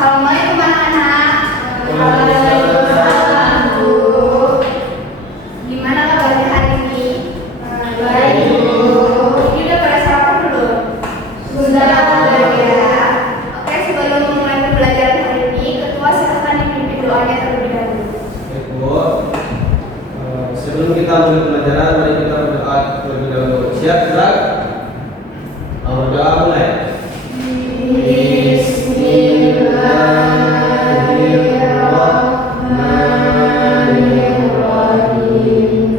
Assalamualaikum anak-anak. Waalaikumsalam, Bu. Gimana kabarnya hari ini? Baik, Bu. Ini udah pada sarapan belum? Sudah, Ya. Oke, sebelum memulai pembelajaran hari ini, Ketua silakan dipimpin doanya terlebih dahulu. Baik, Bu. Sebelum kita mulai pelajaran, mari kita berdoa terlebih dahulu. Siap, gerak? Berdoa mulai. Bismillahirrahmanirrahim.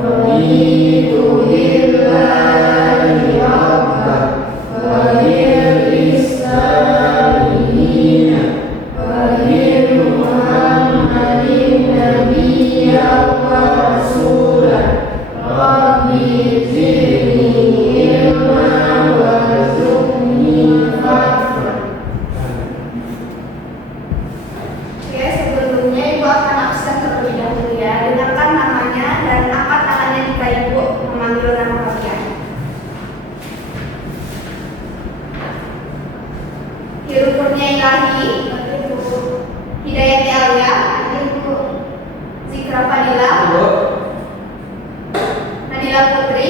Raditu billahi rabban wa bil islami dinan wa bi Muhammadin nabiyyan wa rasulan. Rabbi zidni ilman warzuqni fadlan. Oke, sebelumnya Ibu akan absen terlebih dahulu ya. Dengarkan namanya dan angkat tangannya jika Ibu memanggil nama kalian. Hirup Kurniailahi, Hidayati Alia, Zikra Fadila, Bu. Nadila Putri,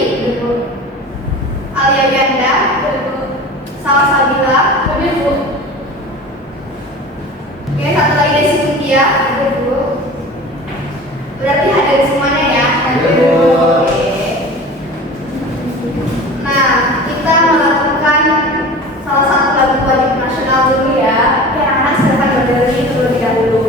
Alia Ganda, Salah Sabila, Oke, satu lagi Desi Mutia. Berarti hadir semuanya ya? Hadir, Bu. Oke. Nah, kita melakukan salah satu lagu wajib nasional dulu ya. Oke, anak silakan berdiri terlebih dahulu.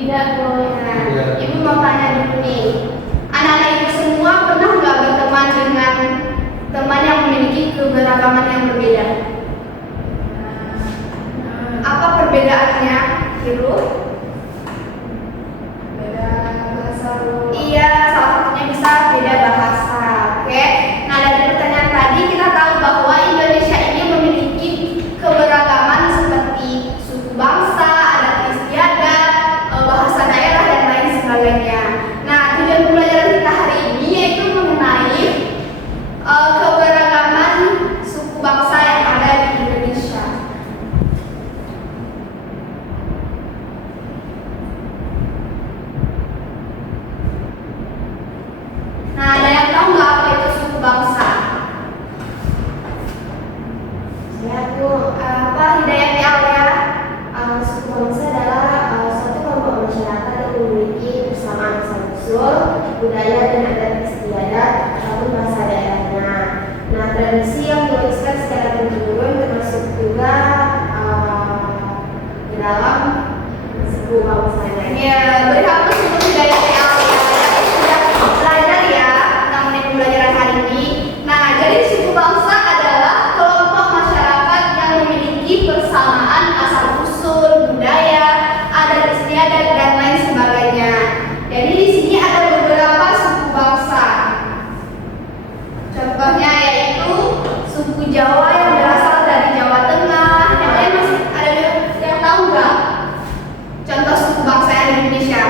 Tidak boleh. Nah, Iya. Ibu mau tanya dulu nih. Anak-anak ibu semua pernah nggak berteman dengan teman yang memiliki keberagaman yang berbeda? Apa perbedaannya, Ibu? Beda bahasa Bu. Iya, salah satunya bisa beda bahasa. Oke. Nah, dari pertanyaan tadi kita tahu bahwa Indonesia ini memiliki keberagaman seperti suku bangsa, adat istiadat, bahasa daerah dan lain sebagainya. Nah, tujuan pembelajaran kita hari ini yaitu mengenai keberagaman suku bangsa yang ada di Indonesia. Nah, ada yang tahu nggak apa itu suku bangsa? Saya Bu. Apa Hidayat ya? Suku bangsa adalah suatu kelompok masyarakat yang memiliki persamaan asal-usul, budaya dan adat istiadat ataupun bahasa daerahnya. Nah, tradisi yang diwariskan secara turun-temurun termasuk juga di dalam suku bangsanya. Ya, beri hapus untuk Hidayat ya. Sudah belajar ya tentang mengenai pembelajaran hari ini. Nah, jadi suku bangsa adalah kelompok masyarakat yang memiliki persamaan asal-usul, budaya, adat istiadat dan lain sebagainya. Jadi di sini ada beberapa suku bangsa. Contohnya yaitu suku Jawa yang berasal dari Jawa Tengah. Yang lain masih ada yang tahu nggak? Contoh suku bangsa yang ada di Indonesia.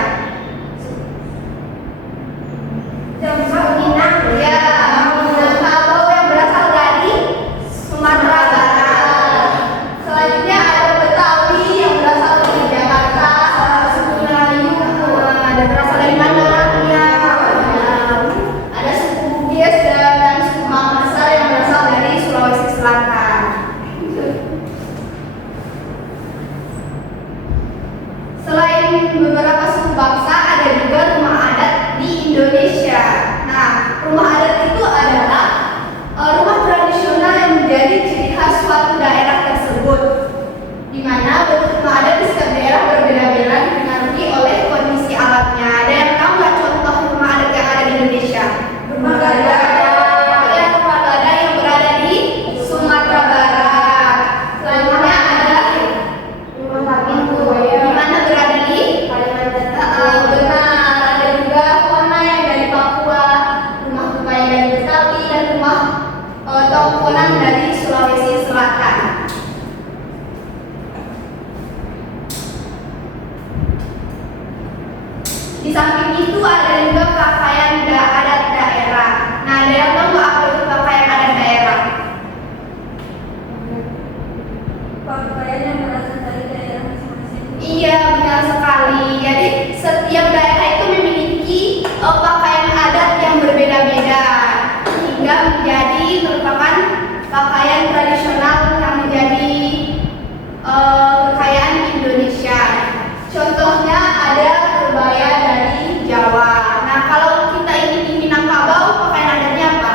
Suku Minang. Ya, Minangkabau yang berasal dari Sumatera Barat. Selanjutnya ada Betawi yang berasal dari Jakarta. Suku Melayu ada berasal dari mana? Ya, ada suku Bugis dan suku Makassar yang berasal dari Sulawesi Selatan. Selain beberapa suku bangsa, ada juga rumah adat di Indonesia. Nah, rumah adat itu adalah rumah tradisional yang menjadi ciri khas suatu daerah tersebut, di mana bentuk rumah adat di setiap daerah berbeda-beda dipengaruhi oleh kondisi alamnya. Ada yang tahu nggak contoh rumah adat yang ada di Indonesia? Rumah Gadang. Ya, rumah Gadang yang berada di Sumatera Barat. Selanjutnya ada Rumah Tapin Bu. di mana berada di Kalimantan. benar, ada juga Wana yang dari Papua, rumah Kupaya dari Betawi, dan rumah Tongkonan dari Sulawesi Selatan. Di samping itu ada juga pakaian adat daerah. Nah, ada yang tahu nggak apa itu pakaian adat daerah? Pakaian yang berasal dari daerah masing-masing. Iya, benar sekali. Jadi setiap daerah itu memiliki pakaian adat yang berbeda-beda hingga menjadi merupakan pakaian tradisional yang menjadi kekayaan Indonesia. Contohnya ada kebaya dari Jawa. Nah, kalau kita ini di Minangkabau, pakaian adatnya apa?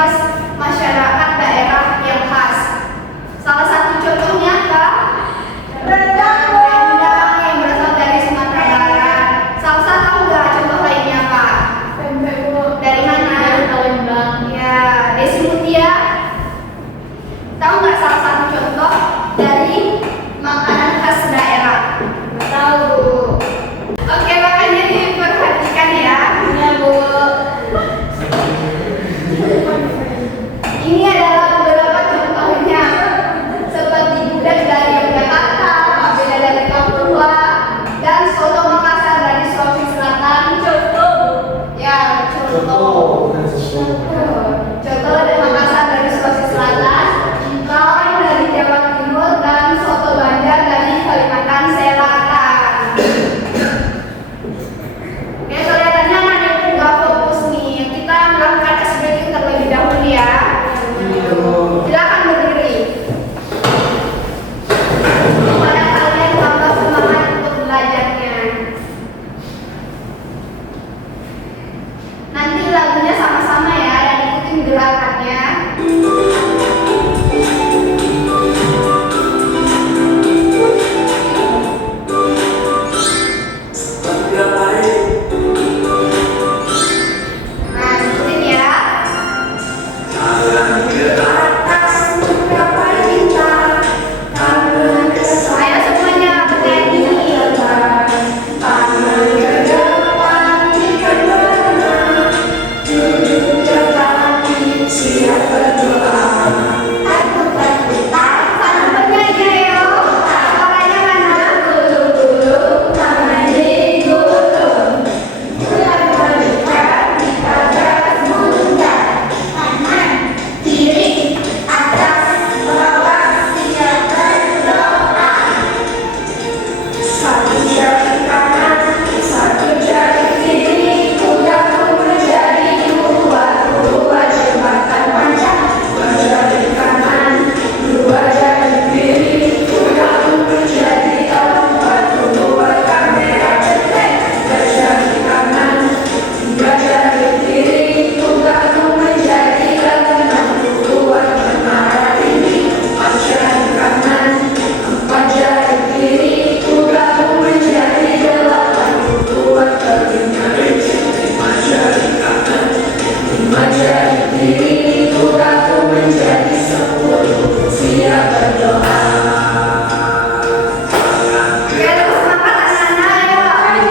khas masyarakat daerah yang khas. Salah satu contohnya apa? Rendang yang berasal dari Sumatera Barat. Salsa tahu nggak contoh lainnya apa? Dari mana? Palembang. Ya, Desi Mutia. Tahu nggak salah satu contoh dari makanan khas daerah? Tahu. Oke, makanya diperhatikan ya. Iya, Bu. Ini adalah beberapa contohnya, seperti gudeg dari Yogyakarta, papeda dari Papua, dan soto Makassar dari Sulawesi Selatan. Contoh, ya contoh. Contoh dari Makassar dari Sulawesi Selatan, rawon dari Jawa Timur, dan soto Banjar dari Kalimantan Selatan. Oke, kelihatannya anak nggak fokus nih. Kita melakukan tes breaking terlebih dahulu ya. Silakan berdiri. Supaya kalian tambah semangat untuk belajarnya. Nanti lagunya sama-sama ya, dan ikutin gerakannya. Nah, ikutin ya. Ayo semuanya bernyanyi. Sambil bernyanyi ayo. Suaranya mana? Oke, terus semangat anak-anak ayo.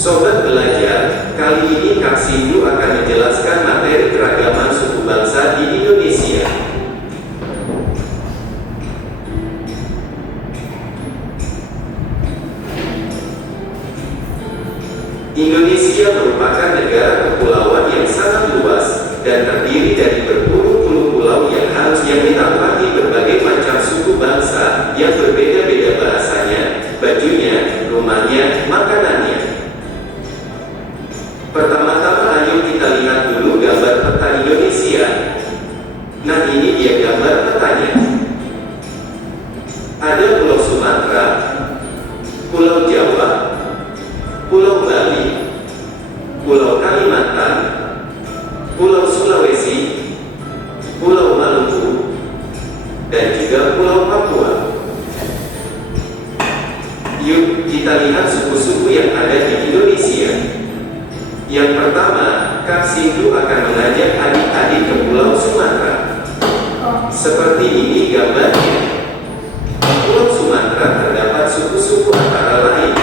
Sobat belajar, kali ini Kak Sindu akan menjelaskan materi keragaman suku bangsa di Indonesia. Indonesia merupakan negara kepulauan yang sangat luas dan terdiri dari berpuluh-puluh pulau yang ditempati berbagai macam suku bangsa yang berbeda-beda bahasanya, bajunya, rumahnya, makanannya. Pertama-tama ayo kita lihat dulu gambar peta Indonesia. Nah, ini dia gambar petanya. Ada Pulau Sumatera, Pulau Jawa, Pulau Bali, Pulau Kalimantan, Pulau Sulawesi, Pulau Maluku, dan juga Pulau Papua. Yuk kita lihat suku-suku yang ada di Indonesia. Yang pertama, Kak Sindu akan mengajak adik-adik ke Pulau Sumatera. Seperti ini gambarnya. Pulau Sumatera terdapat suku-suku antara lain: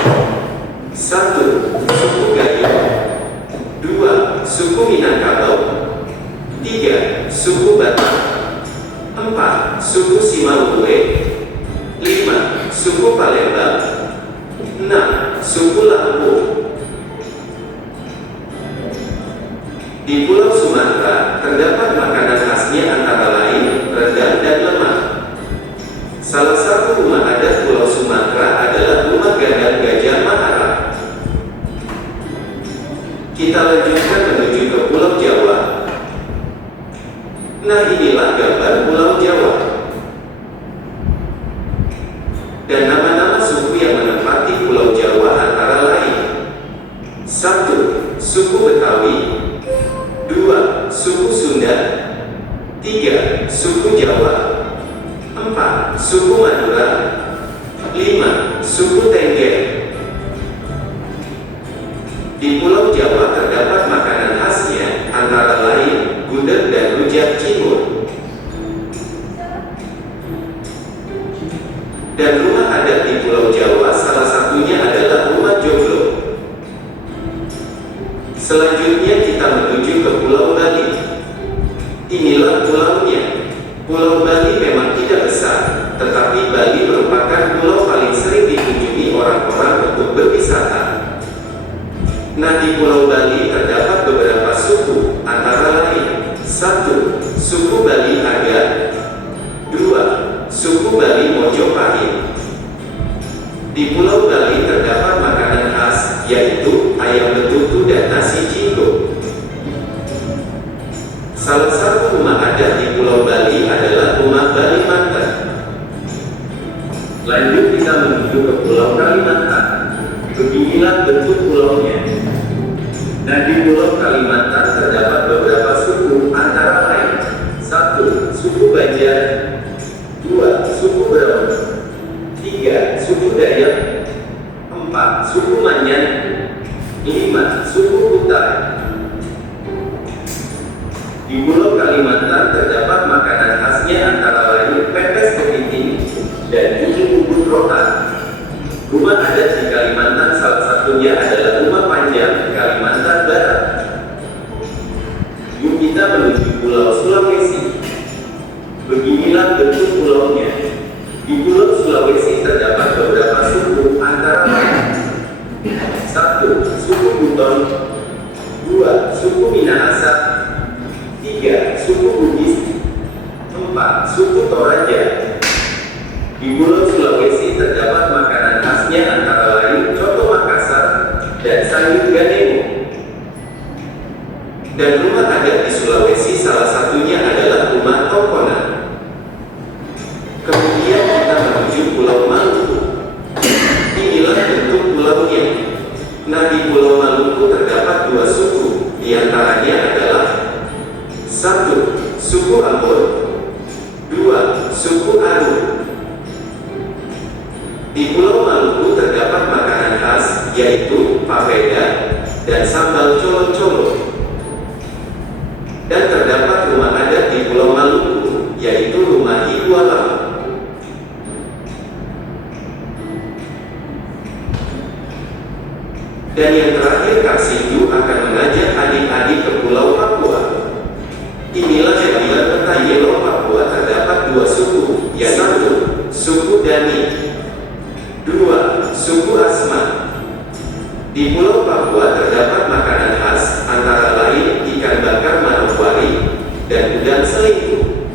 1. Suku Gayo, 2. Suku Minangkabau, 3. Suku Batak, 4. Suku Simalungue, 5. Suku Palembang, 6. Suku Lampung. Di Pulau Sumatera terdapat makanan khasnya antara lain rendang dan lemang. Salah satu rumah adat Pulau Sumatera adalah Rumah Gadang Gajah Mahara. Kita lanjutkan menuju ke Pulau Jawa. Nah, inilah gambar Pulau Jawa. Dan nama-nama suku yang menempati Pulau Jawa antara lain: 1. Suku Betawi, 2. Suku Sunda, 3. Suku Jawa, 4. Suku Madura, 5. Suku Tengger. Di Pulau Jawa terdapat makanan khasnya antara lain gudeg dan rujak cingur. Dan rumah adat di Pulau Jawa salah satunya adalah rumah joglo. Selanjutnya kita menuju ke Pulau Bali. Inilah pulaunya. Pulau Bali memang tidak besar, tetapi Bali merupakan pulau paling sering dikunjungi orang-orang untuk berwisata. Nah, di Pulau Bali terdapat beberapa suku, antara lain: 1. Suku Bali Aga, 2. Suku Bali Mojopahit. Di Pulau Bali terdapat makanan khas, yaitu ayam betutu dan nasi jingo. Salah satu rumah adat di Pulau Bali adalah Rumah Bali Mantan. Lanjut kita menuju ke Pulau Kalimantan. Beginilah bentuk pulaunya. Nah, di Pulau Kalimantan terdapat beberapa suku, antara lain: 1. Suku Banjar, 2. Suku Brown, 3. Suku Dayak, 4. Suku Manyan, 5. Suku Kutai. Di Pulau Kalimantan terdapat makanan khasnya antara lain pepes kepiting dan ubi ubud rotan. Rumah adat di Kalimantan salah satunya adalah Rumah Panjang, Kalimantan Barat. Yuk kita menuju Pulau Sulawesi. Beginilah bentuk pulaunya. Di Pulau Sulawesi terdapat beberapa suku, antara lain: 1. Suku Buton, 2. Suku Minahasa, 3. Suku Bugis, 4. Suku Toraja. Di Pulau Sulawesi terdapat makanan khasnya antara lain coto Makassar dan sayur ganemo. Dan rumah adat di Sulawesi salah satunya adalah Rumah Tongkonan. Kemudian kita menuju Pulau Maluku. Inilah bentuk pulaunya. Nah, di Pulau Maluku terdapat 2 suku, diantaranya adalah: 1. Suku Ambon, 2. Suku Aru. Di Pulau Maluku terdapat makanan khas, yaitu papeda dan sambal colo-colo. Dan terdapat rumah adat di Pulau Maluku, yaitu Rumah Higualam. Dan yang terakhir, Kak Sindu akan mengajak adik-adik ke Pulau Papua. Inilah gambar peta Yellow Papua. Terdapat dua suku, yaitu suku Dani, dua suku Asmat. Di Pulau Papua terdapat makanan khas, antara lain ikan bakar Manokwari dan udang selingkuh.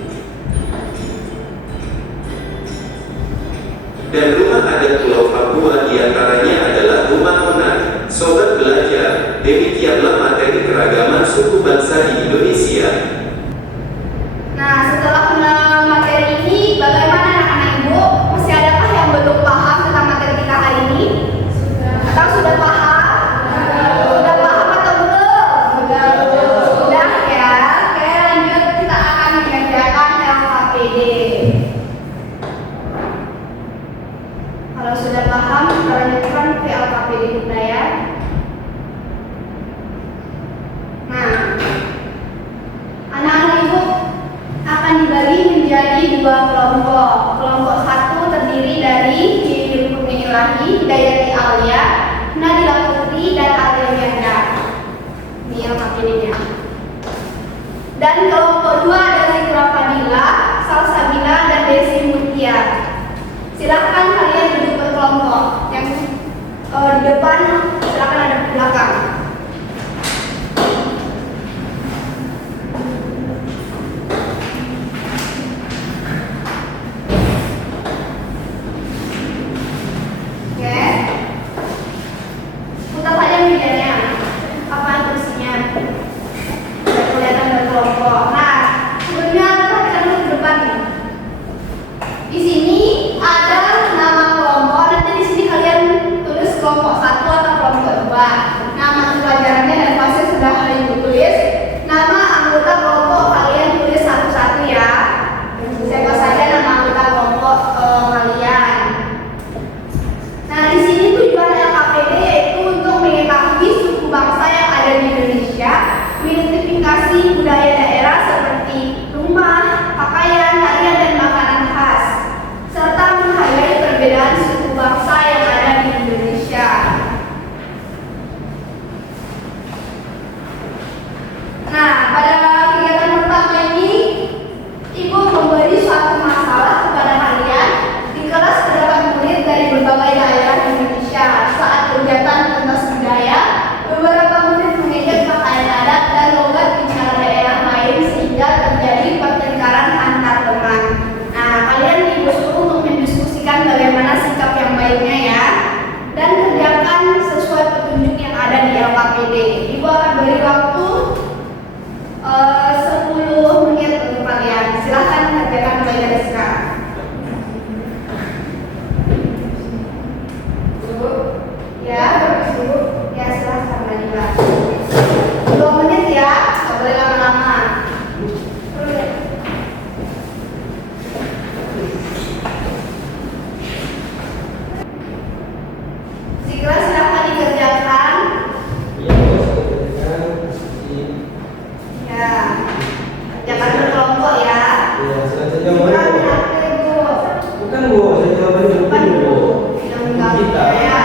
Dan rumah adat Pulau Papua diantaranya adalah rumah onan. Sobat belajar, demikianlah materi keragaman suku bangsa di Indonesia. Nah, setelah mengenal materi ini, bagaimana anak-anak ibu? Masih adakah yang belum paham tentang materi kita hari ini? Atau sudah paham? Sudah paham atau belum? Sudah ya. Oke, lanjut kita akan mengerjakan LKPD. Kalau sudah paham, kita lanjutkan ke LKPD kita ya. Nah, anak-anak ibu akan dibagi menjadi dua kelompok. Kelompok satu terdiri dari Yeni Kurnia Ilahi, Hidayati Alia, Nadila Putri, dan Alia Yanda. Ini LKPD-nya. Dan kelompok dua ada Zikra Fadila, Salsabila, dan Desi Mutia. Silakan kalian duduk berkelompok. Yang di depan silakan ada di belakang. Oke. Putar saja medianya. Apa tulisnya? Sudah kelihatan berkelompok. Nah, sebelumnya kita duduk di depan nih. Di sini ada nama kelompok. Nanti di sini kalian tulis kelompok satu atau kelompok dua. Nama pelajarannya dan pasti sudah ibu tulis. Nama anggota kelompok kalian tulis satu-satu ya. Siapa saja nama anggota kelompok kalian. Nah, di sini tujuan LKPD yaitu untuk mengetahui suku bangsa yang ada di Indonesia, mengidentifikasi budaya daerah seperti rumah, pakaian, tarian, dan makanan khas, serta menghargai perbedaan suku bangsa yang ada di Indonesia. Nah, pada kegiatan pertama ini, Ibu memberi suatu masalah kepada kalian. Di kelas terdapat murid dari berbagai daerah di Indonesia. Saat kegiatan pentas budaya, beberapa murid mengejek pakaian adat dan logat bicara daerah lain sehingga terjadi pertengkaran antar teman. Nah, kalian Ibu suruh untuk mendiskusikan bagaimana sikap yang baiknya ya, dan kerjakan sesuai petunjuk yang ada di LKPD. Ibu akan beri waktu 10 menit untuk kalian. Silahkan kerjakan mulai dari sekarang. Ya, ya silahkan Nadila. 2 menit ya, nggak boleh lama-lama. Zikra silahkan dikerjakan. Iya, bos. Ya, jangan berkelompok ya. Iya, saya Bukan jawabannya. aku, Bu. Bukan, Bu. Saya jawabannya Bukan, Bu. Bu. Yang enggak Kita. ya.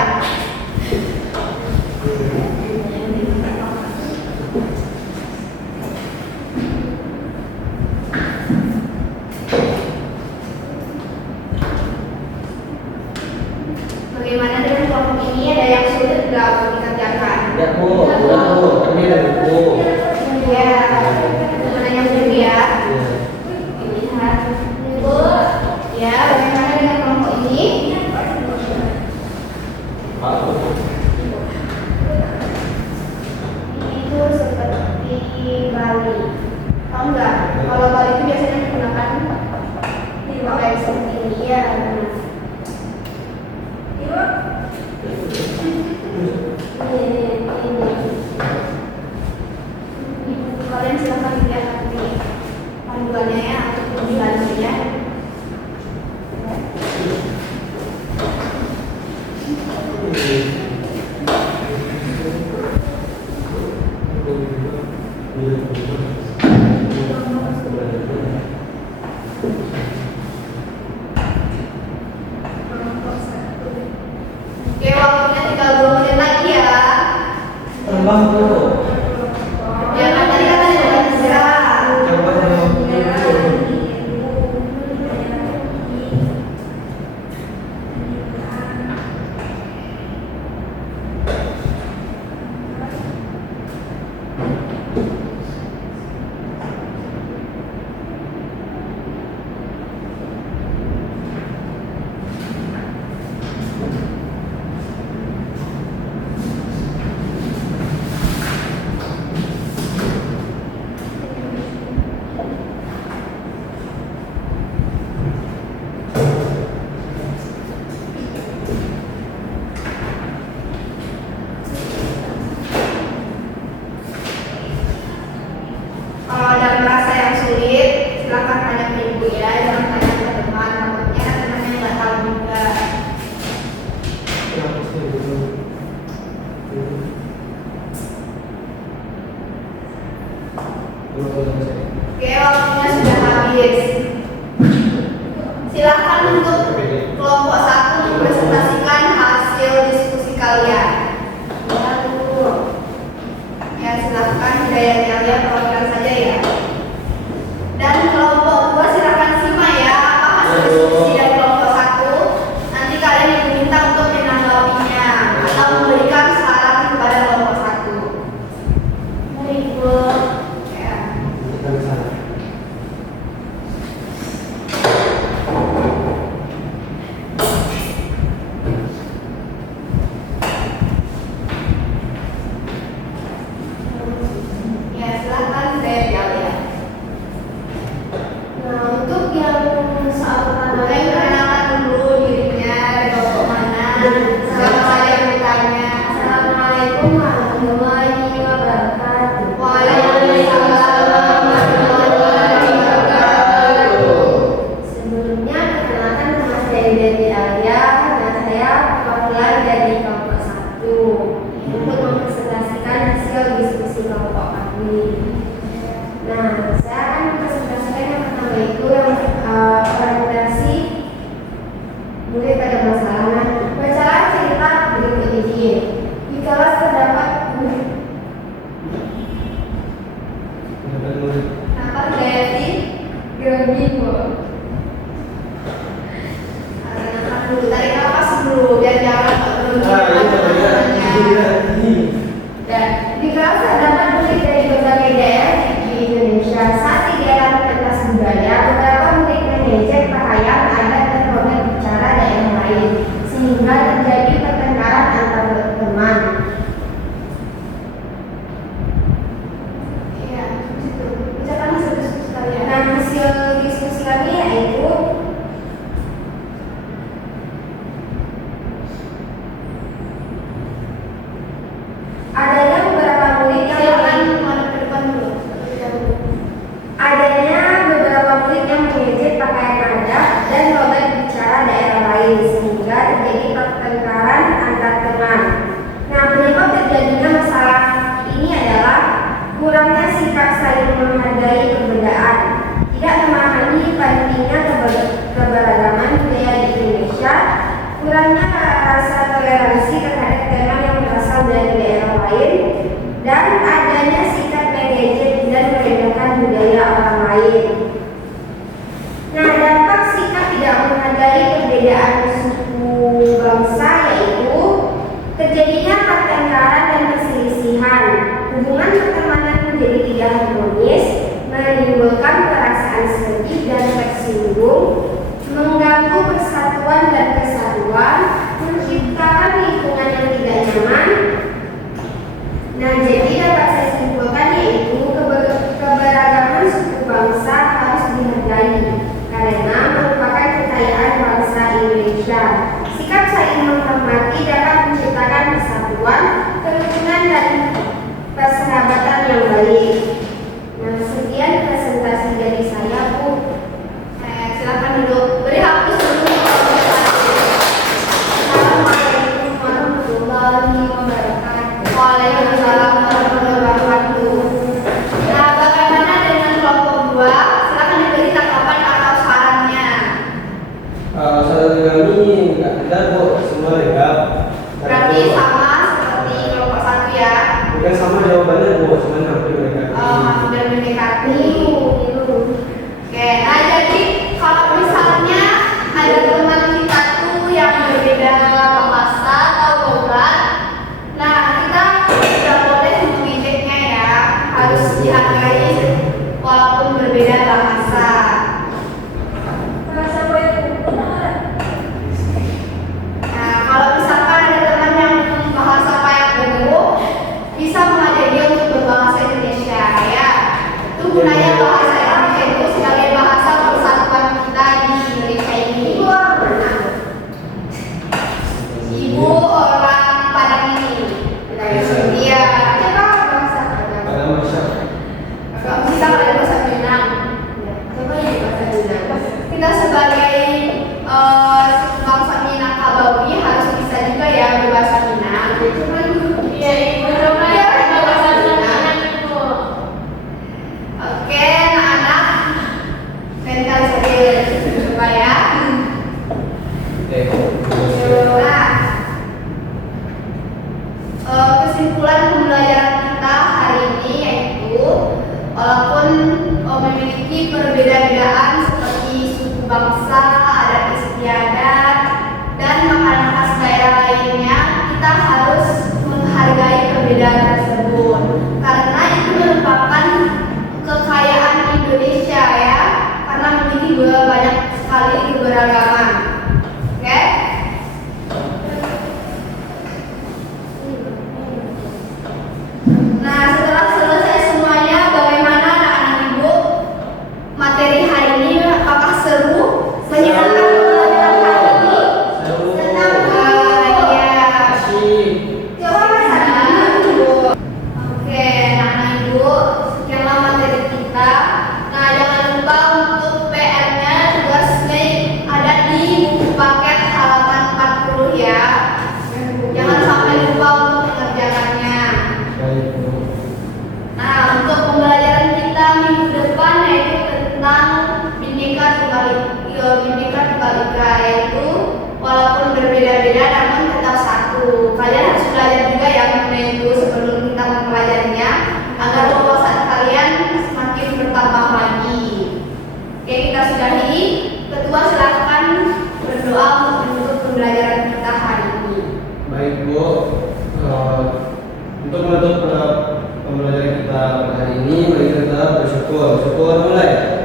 Bagaimana dengan kelompok ini? Ada yang sulit nggak untuk dikerjakan? Ya, Bu. Udah, Bu. Ini ada buku. Ya, mana yang dulu ya? Iya. Lihat, Bu. Ya, bagaimana dengan kelompok ini? Pak, Bu. Itu seperti Bali. Tahu nggak? Kalau Bali itu biasanya digunakan pakai seperti ini ya. Ibu. Ini. Kalian silakan lihat nanti panduannya ya atau tulisannya. Oke, waktunya tinggal 2 menit lagi ya. Tambah dulu. Ya kan tadi kan sudah bisa. Tambah dulu. Kalau ada merasa yang sulit, silakan tanya ke ibu ya, jangan tanya ke teman. Takutnya kan temannya nggak tahu juga. Kenapa sih gitu? Kenapa selesai? Oke, waktunya sudah habis. Silakan untuk kelompok 1 mempresentasikan hasil diskusi kalian. Ya, silakan hidayahnya perwakilan saja ya. Dan kelompok 2 silakan simak ya apa hasil diskusi dari kelompok 1. Nanti kalian diminta untuk menanggapinya atau memberikan saran kepada kelompok 1. Baik, Bu. Ya. Kita ke sana. Ya, silakan hidayah ya. Nah, untuk yang soal pertama Boleh perkenalan dulu dirinya dari kelompok mana. Siapa saja yang bertanya. Assalamualaikum warahmatullahi wabarakatuh. Waalaikumsalam warahmatullahi wabarakatuh. Sebelumnya perkenalkan nama saya Devi Alia dan saya perwakilan dari kelompok 1 untuk mempresentasikan hasil diskusi kelompok kami. Nah, saya akan mempresentasikan yang pertama itu yang orientasi mulai pada masalah. Nah, bacalah cerita berikut ini. Jikalau terdapat Kenapa hidayah sih? grogi, Bu. Tarik dulu, tarik nafas dulu biar jangan berhenti. Ah, ini namanya ini. Dan jikalau terdapat murid dari berbagai daerah di Indonesia saat kegiatan pentas budaya, beberapa murid manajer pakaian adat dan format bicara daerah lain, sehingga terjadi pertengkaran antar teman. Iya, situ. Bacakan hasil diskusi kalian. Nah, hasil diskusi kami yaitu adanya beberapa murid yang Silakan menghadap ke depan dulu. adanya beberapa murid yang mengejek pakaian adat dan logat bicara daerah lain sehingga terjadi pertengkaran antar teman. Nah, penyebab terjadinya masalah ini adalah kurangnya sikap saling menghargai perbedaan, tidak memahami pentingnya keberagaman budaya di Indonesia, kurangnya rasa toleransi terhadap teman yang berasal dari daerah lain, dan adanya sikap mengejek dan merendahkan budaya orang lain. Nah, dampak sikap tidak menghargai perbedaan suku bangsa yaitu terjadinya pertengkaran dan perselisihan, hubungan pertemanan menjadi tidak harmonis, menimbulkan perasaan sedih dan tersinggung, mengganggu persatuan dan kesatuan, menciptakan lingkungan yang tidak nyaman. Nah, jadi dapat saya simpulkan yaitu keberagaman suku bangsa harus dihargai karena merupakan kekayaan bangsa Indonesia. Sikap saling menghormati dapat menciptakan persatuan, kerukunan dan persahabatan yang baik. Nah, sekian presentasi dari saya, Bu. Silakan duduk. Beri hapus dulu. Assalamualaikum warahmatullahi wabarakatuh. Waalaikumsalam warahmatullahi wabarakatuh. Nah, bagaimana dengan kelompok 2? Silakan diberi tanggapan atau sarannya. Saudara kami nggak ada kok, semua lengkap. Berarti sama seperti kelompok 1 ya. Yang sama jawabannya Bu, sebenarnya hampir mendekati. Hampir mendekati. Oke, nah jadi kalau misalnya ada teman kita tuh yang berbeda bahasa atau logat, nah kita tidak boleh mengejeknya ya, harus dihargai walaupun berbeda bahasa. Nah, kalau misalkan ada teman yang bahasa kayak Bobo, bisa mengajak dia untuk berbahasa Indonesia ya. Itu gunanya bahasa Indonesia itu sebagai bahasa persatuan kita di Indonesia ini. Ibu orang Padang ini. Iya. Coba bahasa Padang. Pada masa Kalau bisa ada bahasa Minang. Coba ya bahasa Minang. Kita sebagai bangsa Minangkabau harus bisa juga ya berbahasa Minang. Coba ibu. Iya, ibu coba ya berbahasa Minang. Oke, anak-anak, lain kali saja coba ya. Nah, kesimpulan pembelajaran kita hari ini yaitu walaupun memiliki perbedaan seperti suku bangsa, adat istiadat, dan makanan khas daerah lainnya, kita harus menghargai perbedaan tersebut karena itu merupakan kekayaan Indonesia ya, karena memiliki banyak sekali keberagaman. Oke? Nah, setelah selesai semuanya, bagaimana anak-anak ibu? Materi hari ini apakah seru? Menyenangkan pembelajaran hari ini? Senang ya. Coba masalah ibu. Oke, anak-anak ibu, sekianlah materi kita. Nah, jangan lupa untuk PR-nya, tugasnya ada di buku paket halaman 40 ya. Jangan sampai lupa untuk mengerjakannya. baik Bu. Nah, untuk pembelajaran kita minggu depan yaitu tentang Bhinneka Tunggal Ika, yaitu walaupun berbeda-beda namun tetap satu. Kalian harus belajar juga ya mengenai itu sebelum kita mempelajarinya agar wawasan kalian semakin bertambah lagi. Oke, kita sudahi. Ketua silakan berdoa untuk menutup pembelajaran kita hari ini. Baik Bu, untuk menutup pembelajaran kita pada hari ini, mari kita bersyukur mulai.